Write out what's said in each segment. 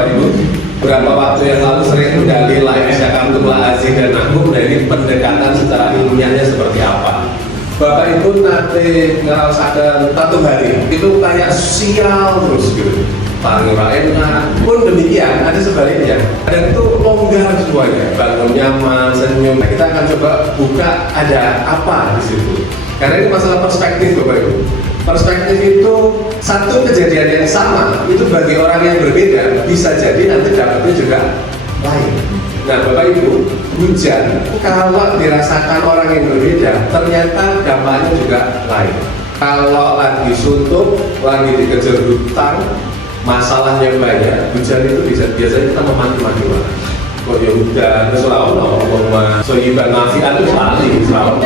Bapak Ibu, beberapa waktu yang lalu sering mendalil live Syakamtumlah Aziz dan aku dari pendekatan secara ilmiahnya seperti apa. Bapak Ibu nanti ngerasakan satu hari itu kayak sial terus gitu, paling enak. Pun demikian ada sebaliknya, ada itu longgar semuanya, bangun nyaman, senyum. Nah, kita akan coba buka ada apa di situ. Karena ini masalah perspektif Bapak Ibu. Perspektif itu satu kejadian yang sama itu bagi orang yang berbeda bisa jadi nanti dapatnya juga lain. Nah Bapak Ibu, hujan kalau dirasakan orang yang berbeda ternyata dampaknya juga lain. Kalau lagi suntuk, lagi dikejar hutang, masalahnya banyak, hujan itu biasanya kita memaki-maki lah. Kok ya hujan, selalu ngomong soyiban nafiat itu selalu.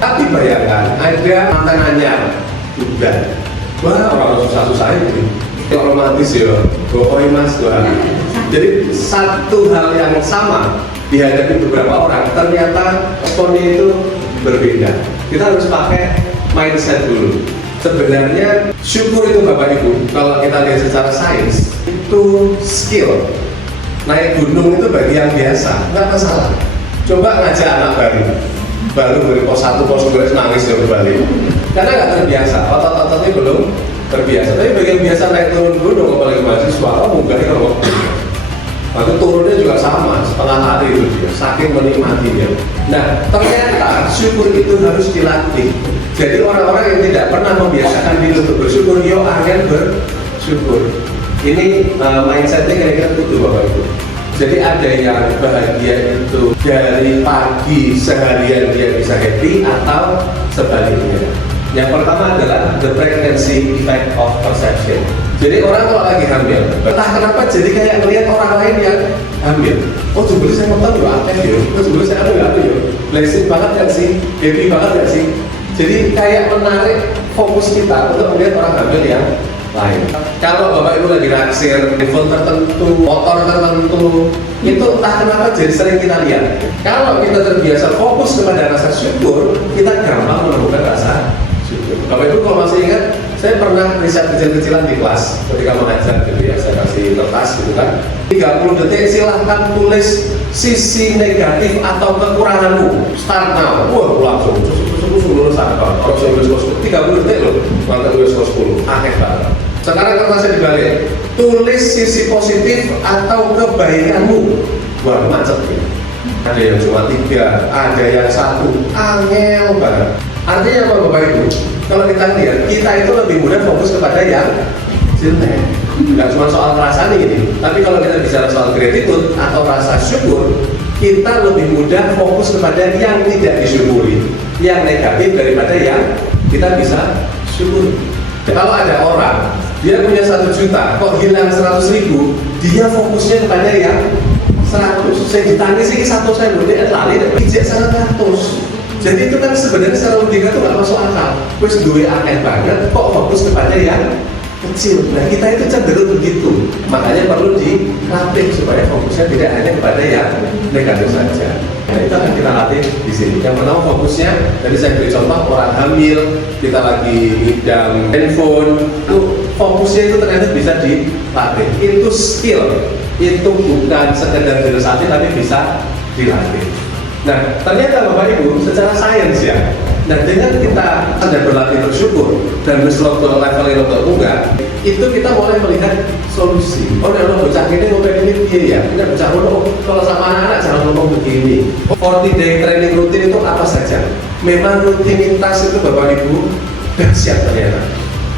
Tapi bayangkan ada mantan anyar hujan, wah orang susah-susah ini kalau romantis ya, bohoi mas Tuhan. Jadi satu hal yang sama dihadapi beberapa orang ternyata responnya itu berbeda. Kita harus pakai mindset dulu. Sebenarnya syukur itu Bapak Ibu, kalau kita lihat secara sains itu skill. Naik gunung itu bagi yang biasa, nggak masalah. Coba ngajak anak baru dari pos 1, pos 2 nangis jauh balik karena nggak terbiasa, otot-ototnya belum terbiasa. Tapi bagi yang biasa naik turun gunung, apalagi mahasiswa, munggahnya kalau waktu turunnya juga sama, setengah hari itu dia, saking menikmatinya. Nah, ternyata syukur itu harus dilatih. Jadi orang-orang yang tidak pernah membiasakan diri untuk bersyukur, yuk akhirnya bersyukur. Ini mindsetnya kira-kira itu Bapak Ibu. Jadi ada yang bahagia itu dari pagi seharian dia bisa happy atau sebaliknya. Yang pertama adalah the pregnancy effect of perception. Jadi orang kalau lagi hamil, entah kenapa jadi kayak ngelihat orang lain yang hamil. Oh dulu saya nonton juga aktif ya, terus dulu saya ada ya, blessing banget gak sih, happy banget gak sih. Jadi kayak menarik fokus kita untuk melihat orang hamil yang lain. Kalau Bapak Ibu lagi naksir handphone tertentu, motor tertentu, itu entah kenapa jadi sering kita lihat. Kalau kita terbiasa fokus kepada rasa syukur, kita gampang menemukan rasa syukur. Bapak Ibu kalau masih ingat, saya pernah riset kecil-kecilan di kelas ketika mengajar gitu ya, saya kasih kertas gitu kan, 30 detik silahkan tulis sisi negatif atau kekuranganmu. Start now. Wah langsung lulus apa? Kalau saya tulis kos 30 detik loh, mantan tulis kos 10, aneh banget. Sekarang kertasnya dibalik, tulis sisi positif atau kebaikanmu. Wah macet ya. Ada yang cuma 3, ada yang 1, angel banget. Artinya apa Bapak Ibu? Kalau kita lihat, kita itu lebih mudah fokus kepada yang jelek. Nggak cuma soal perasaan ini, tapi kalau kita bicara soal gratitude atau rasa syukur, kita lebih mudah fokus kepada yang tidak disyukuri, yang negatif daripada yang kita bisa syukuri. Kalau ada orang, dia punya 1 juta, kok hilang 100.000, dia fokusnya kepada yang 100. Saya ditangisi 100 saya dia lali dan pijak 100. Jadi itu kan sebenarnya secara logika itu nggak masuk akal. Wes duwe akeh banget, kok fokus kepada yang kecil. Nah kita itu cenderung begitu. Makanya perlu dilatih supaya fokusnya tidak hanya kepada yang negatif saja. Nah itu akan kita latih di sini. Yang pertama fokusnya, tadi saya beri contoh orang hamil, kita lagi ngidam handphone, itu fokusnya itu ternyata bisa dilatih. Itu skill, itu bukan sekedar dilatih tapi bisa dilatih. Nah, ternyata Bapak Ibu secara sains ya. Nah, dengan kita ada berlatih bersyukur dan bersyukur level yang untuk enggak, itu kita mulai melihat solusi. Oh, kalau bocah ini mau begini, iya ya. Ini bocah kalau sama anak-anak jangan ngomong begini. 40 day training rutin itu apa saja? Memang rutinitas itu Bapak Ibu dahsyat ternyata.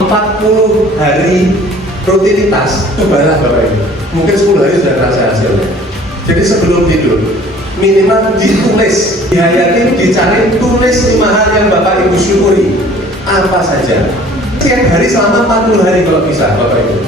40 hari rutinitas, cobalah Bapak Ibu. Mungkin 10 hari sudah terasa hasilnya. Jadi sebelum tidur, minimal ditulis, dihayati, dicari, tulis 5 hal yang Bapak Ibu syukuri. Apa saja? Setiap hari selama 40 hari kalau bisa Bapak Ibu.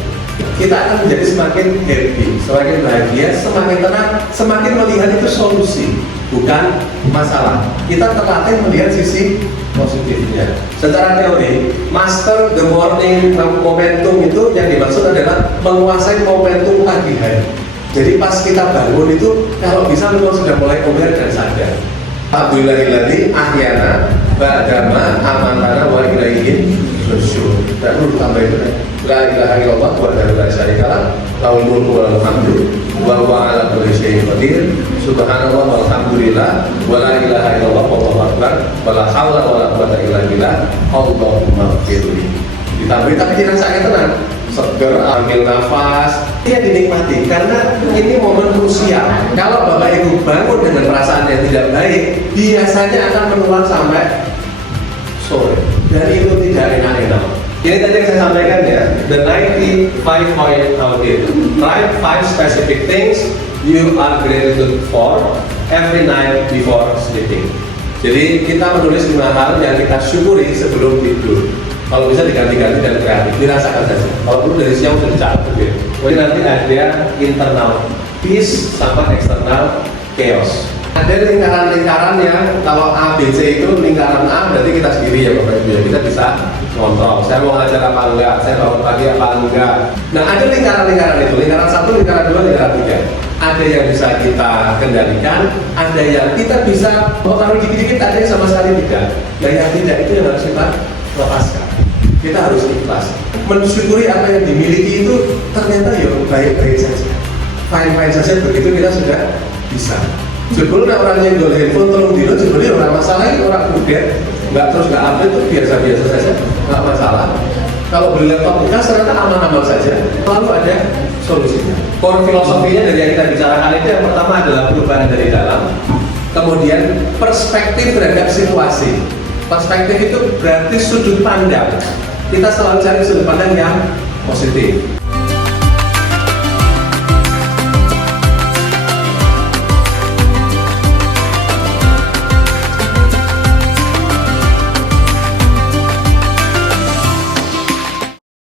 Kita akan menjadi semakin happy, semakin bahagia, semakin tenang, semakin melihat itu solusi, bukan masalah. Kita terlatih melihat sisi positifnya. Secara teori, master the morning momentum itu yang dimaksud adalah menguasai momentum pagi hari. Jadi pas kita bangun itu, kalau bisa memang sudah mulai aware dan sadar. Alhamdulillahilladzi ahyana ba'dama amatana wa ilaihi bersyukur. Dan perlu tambah itu kan, la ilaha illallah wahdahu la syarikalah, lahul mulku wa lahul hamdu, wa huwa ala kulli syai'in qadir, subhanallah walhamdulillah, wa la ilaha illallah wallahu akbar, wa la haula wa la quwwata illa billah, Allahumma ighfirli. Ditambah tapi tidak sakit tenang, seger, ambil nafas, dia dinikmati karena ini momen krusial. Kalau Bapak Ibu bangun dengan perasaan yang tidak baik, biasanya akan menular sampai sore, dan itu tidak enak-enak. Ini tadi yang saya sampaikan ya, the 95 point audit. Write 5 specific things you are grateful for every night before sleeping. Jadi kita menulis 5 hal yang kita syukuri sebelum tidur. Kalau bisa diganti-ganti dan kreatif, dirasakan saja. Kalau perlu dari siang sudah dicatat gitu. Jadi nanti ada internal peace sama external chaos. Ada lingkaran-lingkaran yang kalau A, B, C itu lingkaran A berarti kita sendiri ya Bapak Ibu ya, kita bisa kontrol. Saya mau ngajar apa enggak, saya mau pagi apa enggak. Nah ada lingkaran-lingkaran itu, lingkaran 1, lingkaran 2, lingkaran 3. Ada yang bisa kita kendalikan, ada yang kita bisa taruh dikit-dikit, ada yang sama sekali tidak. Dan yang tidak itu yang harus kita lepaskan. Kita harus ikhlas. Mensyukuri apa yang dimiliki itu ternyata ya baik-baik saja. Fine-fine saja, begitu kita sudah bisa. Sebelumnya orang yang jual handphone tolong dulu, sebenarnya orang masalah itu orang kudet, nggak terus nggak update itu biasa-biasa saja, nggak masalah. Kalau beli laptop bekas ternyata aman-aman saja, lalu ada solusinya. Core filosofinya dari yang kita bicarakan itu yang pertama adalah perubahan dari dalam, kemudian perspektif terhadap situasi. Perspektif itu berarti sudut pandang. Kita selalu cari sudut pandang yang positif.